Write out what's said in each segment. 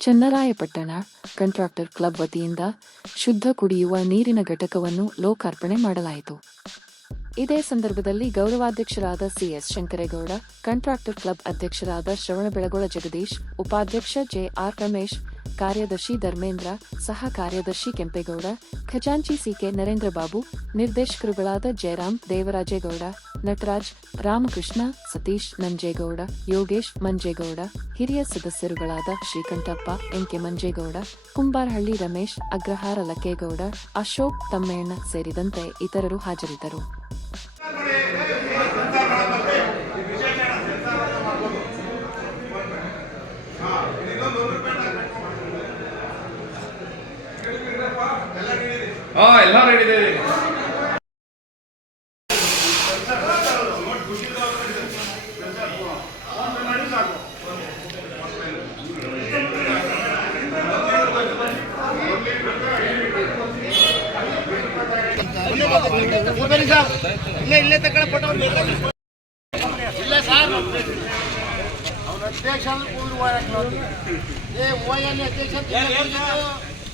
Channarayapatna contractor club ವತಿಯಿಂದ ಶುದ್ಧ ಕುಡಿಯುವ ನೀರಿನ ಘಟಕವನ್ನು ಲೋಕಾರ್ಪಣೆ ಮಾಡಲಾಯಿತು. ಇದೇ ಸಂದರ್ಭದಲ್ಲಿ ಗೌರವಾಧ್ಯಕ್ಷರಾದ ಸಿಎಸ್ ಶಂಕರೇಗೌಡ, ಕಂಟ್ರಾಕ್ಟರ್ ಕ್ಲಬ್ ಅಧ್ಯಕ್ಷರಾದ ಶ್ರವಣಬೆಳಗೊಳ ಜಗದೀಶ್, ಉಪಾಧ್ಯಕ್ಷ ಜೆಆರ್ ರಮೇಶ್ ಕಾರ್ಯದರ್ಶಿ ಧರ್ಮೇಂದ್ರ, ಸಹ ಕಾರ್ಯದರ್ಶಿ ಕೆಂಪೇಗೌಡ, ಖಜಾಂಚಿ ಸಿಕೆ ನರೇಂದ್ರ ಬಾಬು, ನಿರ್ದೇಶಕರುಗಳಾದ ಜಯರಾಮ್, ದೇವರಾಜೇಗೌಡ, ನಟರಾಜ್, ರಾಮಕೃಷ್ಣ, ಸತೀಶ್ ನಂಜೇಗೌಡ, ಯೋಗೇಶ್ ಮಂಜೇಗೌಡ, ಹಿರಿಯ ಸದಸ್ಯರುಗಳಾದ ಶ್ರೀಕಂಠಪ್ಪ, ಎಂಕೆ ಮಂಜೇಗೌಡ, ಕುಂಬಾರಹಳ್ಳಿ ರಮೇಶ್, ಅಗ್ರಹಾರ ಲಕ್ಕೇಗೌಡ, ಅಶೋಕ್ ತಮ್ಮೇಣ್ಣ ಸೇರಿದಂತೆ ಇತರರು ಹಾಜರಿದ್ದರು. ಹಾ ಎಲ್ಲ ರೆಡಿ ಇದೆ ಇಲ್ಲೇ ಇಲ್ಲೇ ತಗೊಳ್ಳ ಫೋಟೋ ಇಲ್ಲ ಸರ್ ಅವ್ನ ಅಧ್ಯಕ್ಷ ಅಂದ್ರೆ ಕೂದಲು ಹೋಗಕ್ಕೆ ನೋಡಿ ಏ ಅಲ್ಲಿ ಅಧ್ಯಕ್ಷ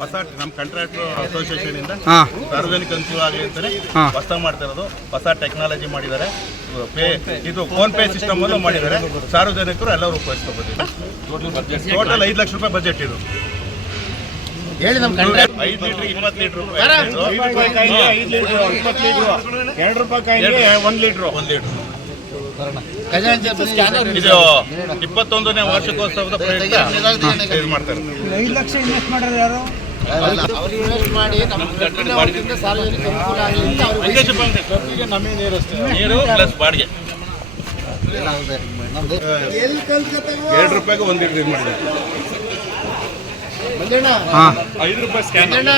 ಹೊಸ ನಮ್ಮ ಕಾಂಟ್ರಾಕ್ಟರ್ ಅಸೋಸಿಯೇಷನ್ ಇಂದ ಸಾರ್ವಜನಿಕ ಅನುಕೂಲ ಆಗಲಿ ಅಂತಾನೆ ಹೊಸ ಮಾಡ್ತಾ ಇರೋದು. ಹೊಸ ಟೆಕ್ನಾಲಜಿ ಮಾಡಿದ್ದಾರೆ. ಪೇ ಇದು ಫೋನ್ ಪೇ ಸಿಸ್ಟಮ್ ಅನ್ನು ಮಾಡಿದ್ದಾರೆ. ಸಾರ್ವಜನಿಕರು ಎಲ್ಲರೂ ಬಡ್ಜೆಟ್ ಟೋಟಲ್ ಐದು ಲಕ್ಷ ರೂಪಾಯಿ ಬಜೆಟ್ ಇದು. ಹೇಳಿ ನಮ್ಮ ಕಾಂಟ್ರಾಕ್ಟ್ ಐದು ಲೀಟರ್ ಇಪ್ಪತ್ತು ಲೀಟರ್ ಎರಡು ರೂಪಾಯಿ ಕಾಯಿಗೆ ಒಂದು ಲೀಟ್ರು. ಒಂದು ಲೀಟರ್. ಖಜಾಂಚಿ ಸ್ಕ್ಯಾನರ್ ಇದು ಇಪ್ಪತ್ತೊಂದನೇ ವಾರ್ಷಿಕೋತ್ಸವದ ಪ್ರಯುಕ್ತ ಇದು ಮಾಡ್ತಾರೆ. ಐದು ಲಕ್ಷ ಇನ್ವೆಸ್ಟ್ ಮಾಡೋರು ಯಾರು? ಅವ್ರು ಇನ್ವೆಸ್ಟ್ ಮಾಡಿ ನಮ್ಮ ಕಟ್ಟಡ ವತಿಯಿಂದ ಸಾರ್ವಜನಿಕ ಅನುಕೂಲ ಆಗಲಿ ಅಂತ ಅವ್ರಿಗೆ ಹಂಗೆ ಬಂದೆ. ನೀರು ಪ್ಲಸ್ ಬಾಡಿಗೆ. ಎರಡು ರೂಪಾಯಿಗೆ ಒಂದು ಲೀಟರ್ ಇದು ಮಾಡಿದ್ದಾರೆ ಮಂಜಣ್ಣ ಐದು ರೂಪಾಯಿ ಸ್ಕ್ಯಾನ್ ಮಂಜಣ್ಣ